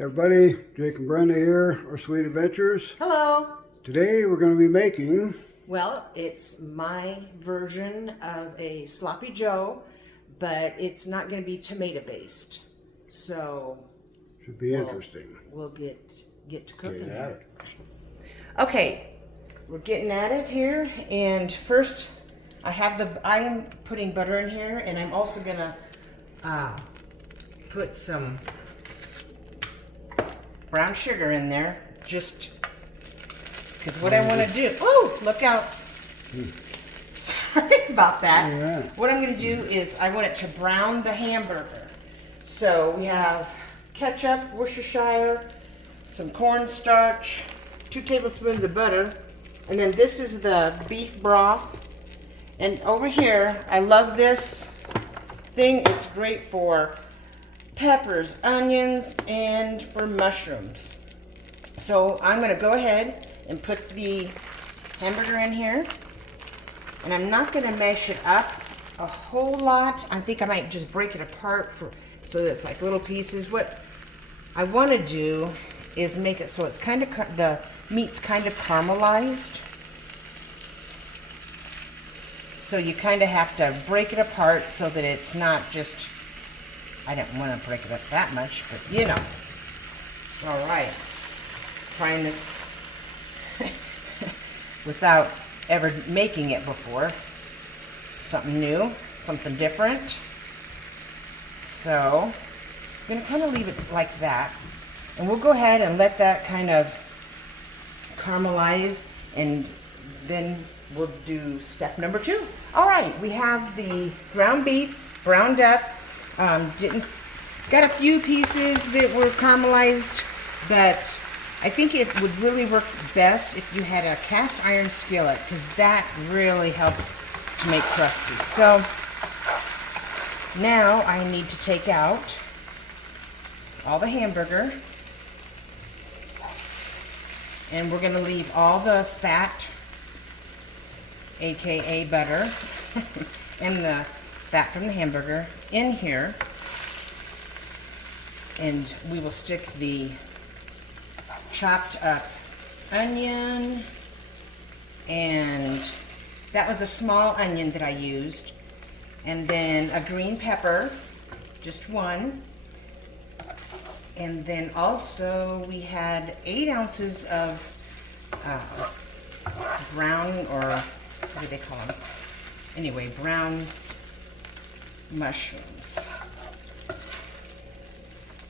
Everybody, Jake and Brenda here, our Sweet Adventures. Hello. Today we're going to be making... Well, it's my version of a Sloppy Joe, but it's not going to be tomato based. So... Should be interesting. We'll get to cooking. Get at it. Okay, we're getting at it here, and first I am putting butter in here, and I'm also going to put some brown sugar in there, just because what I want to do. Oh, look out! Sorry about that. Yeah. What I'm going to do is I want it to brown the hamburger. So we have ketchup, Worcestershire, some cornstarch, 2 tablespoons of butter, and then this is the beef broth. And over here, I love this thing. It's great for peppers, onions, and for mushrooms. So I'm going to go ahead and put the hamburger in here, and I'm not going to mash it up a whole lot. I think I might just break it apart so that it's like little pieces. What I want to do is make it so it's kind of, the meat's kind of caramelized. So you kind of have to break it apart so that it's not just, I don't want to break it up that much, but you know, it's all right. Trying this without ever making it before. Something new, something different. So I'm going to kind of leave it like that. And we'll go ahead and let that kind of caramelize, and then we'll do step number 2. All right, we have the ground beef browned up. Got a few pieces that were caramelized, but I think it would really work best if you had a cast iron skillet, because that really helps to make crusty. So now I need to take out all the hamburger, and we're going to leave all the fat, aka butter, and the fat from the hamburger in here, and we will stick the chopped up onion, and that was a small onion that I used, and then a green pepper, just one, and then also we had 8 ounces of brown, or what do they call them? Anyway, brown mushrooms.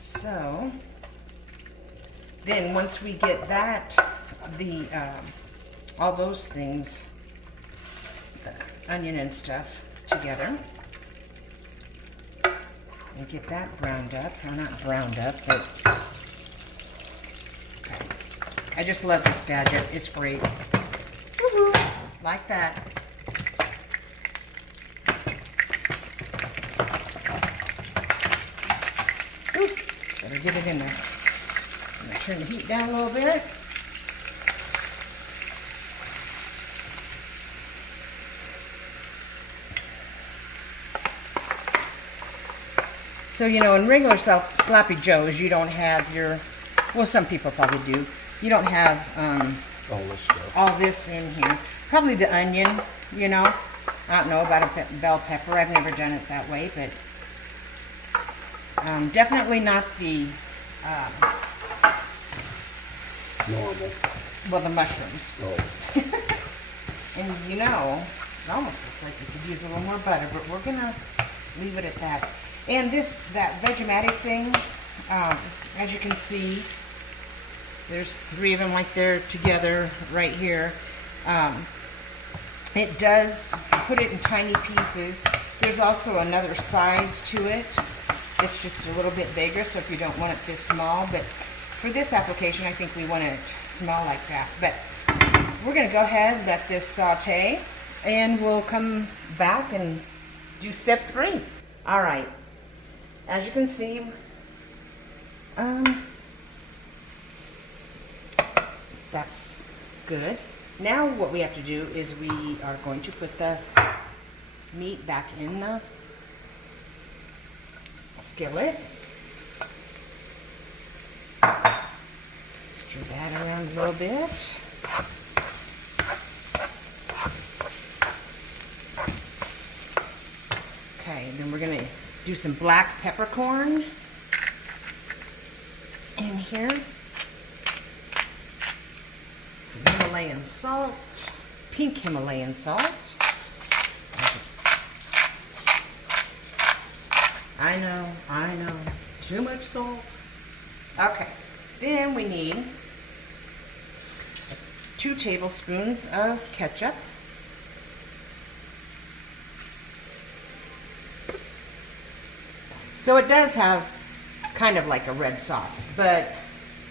So then once we get that, all those things, the onion and stuff together, and get that browned up, or not browned up, but okay. I just love this gadget. It's great. Woohoo! Like that. Ooh, better get it in there. I'm going to turn the heat down a little bit. So, you know, in regular Sloppy Joes, you don't have your, well, some people probably do. You don't have all this in here. Probably the onion, you know. I don't know about a bell pepper. I've never done it that way, but definitely not the Normal. well, the mushrooms. Oh. And you know, it almost looks like we could use a little more butter, but we're gonna leave it at that. And that Vegematic thing, as you can see, there's 3 of them like they're together right here. It does put it in tiny pieces. There's also another size to it. It's just a little bit bigger, so if you don't want it this small, but for this application, I think we want it to smell like that. But we're going to go ahead and let this saute, and we'll come back and do step 3. All right. As you can see, that's good. Now what we have to do is we are going to put the meat back in the skillet. Stir that around a little bit. Okay, then we're gonna do some black peppercorn in here. Some Himalayan salt, pink Himalayan salt. I know, too much salt. Okay, then we need 2 tablespoons of ketchup. So it does have kind of like a red sauce, but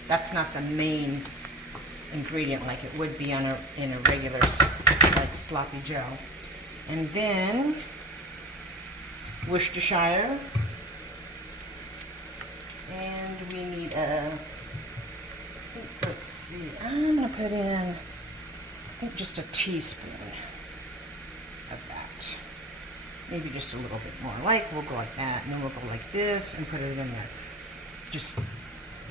that's not the main ingredient like it would be in a regular like sloppy Joe. And then Worcestershire, and we need let's see, I'm gonna put in, I think just a teaspoon of that. Maybe just a little bit more. We'll go like that, and then we'll go like this and put it in there. Just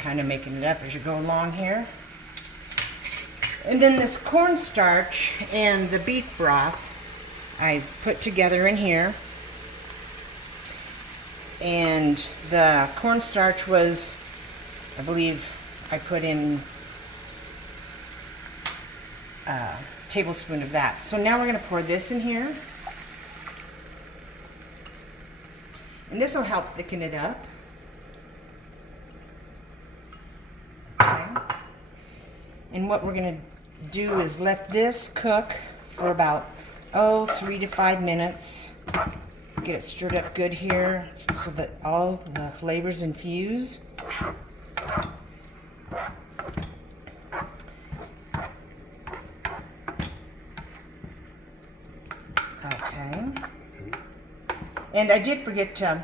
kind of making it up as you go along here. And then this cornstarch and the beef broth I put together in here. And the cornstarch was, I believe I put in a tablespoon of that. So now we're going to pour this in here. And this will help thicken it up. Okay. And what we're going to do is let this cook for about, 3 to 5 minutes. Get it stirred up good here so that all the flavors infuse. Okay. And I did forget to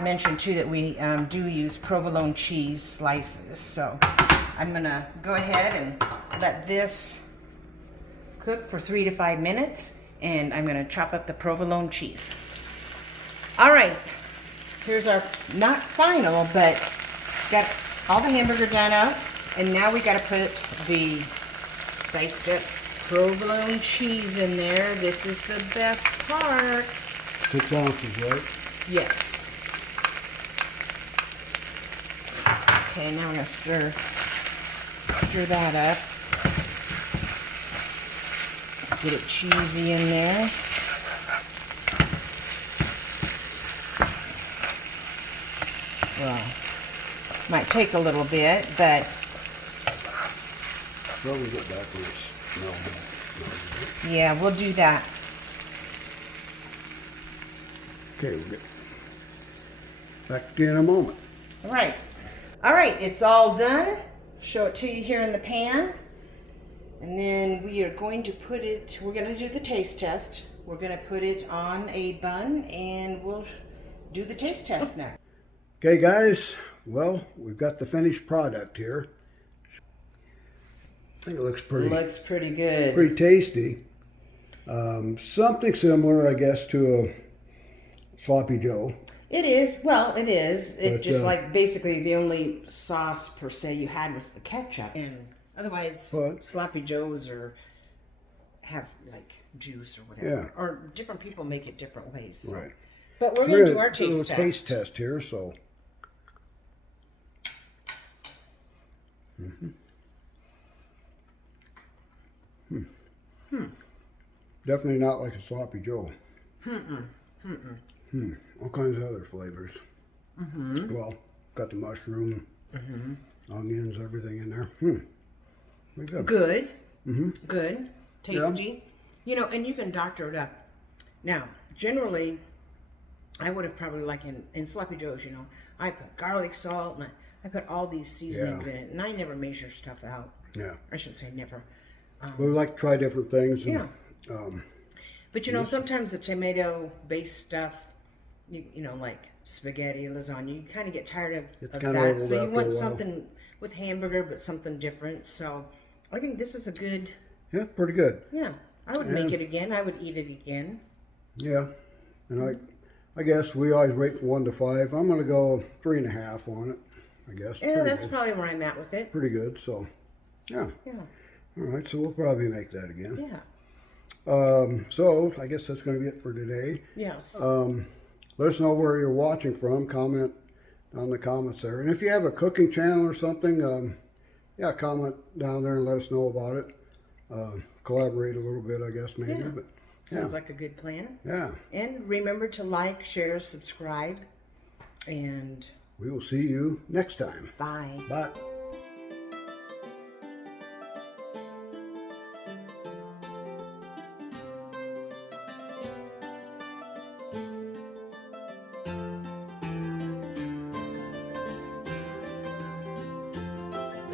mention too that we do use provolone cheese slices. So I'm gonna go ahead and let this cook for 3 to 5 minutes, and I'm gonna chop up the provolone cheese. All right, here's our, not final, but got all the hamburger done up, and now we gotta put the diced up provolone cheese in there. This is the best part. 6 ounces, right? Yes. Okay, now we're gonna stir that up. Get it cheesy in there. Well, might take a little bit, but Probably get backwards. No. yeah, we'll do that. Okay, we'll get back to you in a moment. All right, it's all done. Show it to you here in the pan. And then we are going to put it, we're going to do the taste test. We're going to put it on a bun, and we'll do the taste test now. Okay, guys. Well, we've got the finished product here. I think it looks pretty. Looks pretty good. Pretty tasty. Something similar, I guess, to a sloppy Joe. It is. Well, it is. It's But, just like basically the only sauce per se you had was the ketchup, and otherwise sloppy joes have like juice or whatever. Yeah. Or different people make it different ways. So. Right. But we're going to do our taste test. Taste test here, so. Definitely not like a sloppy Joe. All kinds of other flavors. Well, got the mushroom, onions, everything in there. Pretty good. Good. Good. Tasty. Yeah. You know, and you can doctor it up. Now, generally, I would have probably, like in sloppy joes, you know, I put garlic salt, and I put all these seasonings in it, and I never measure stuff out. Yeah. I shouldn't say never. But we like to try different things. And, but you know, sometimes the tomato-based stuff, you know, like spaghetti, lasagna, you kind of get tired of that. So you want something with hamburger, but something different. So I think this is a good. Yeah, pretty good. Yeah, I would make it again. I would eat it again. Yeah, and I guess we always rate from 1 to 5. I'm going to go 3.5 on it. I guess. Yeah, Pretty that's good. probably where I'm at with it. Pretty good. So, yeah. Yeah. All right. So we'll probably make that again. Yeah. So I guess that's going to be it for today. Yes. Let us know where you're watching from. Comment on the comments there. And if you have a cooking channel or something, yeah, comment down there and let us know about it. Collaborate a little bit, I guess, maybe. Yeah. But Sounds like a good plan. yeah. And remember to like, share, subscribe, and We will see you next time. bye. Bye.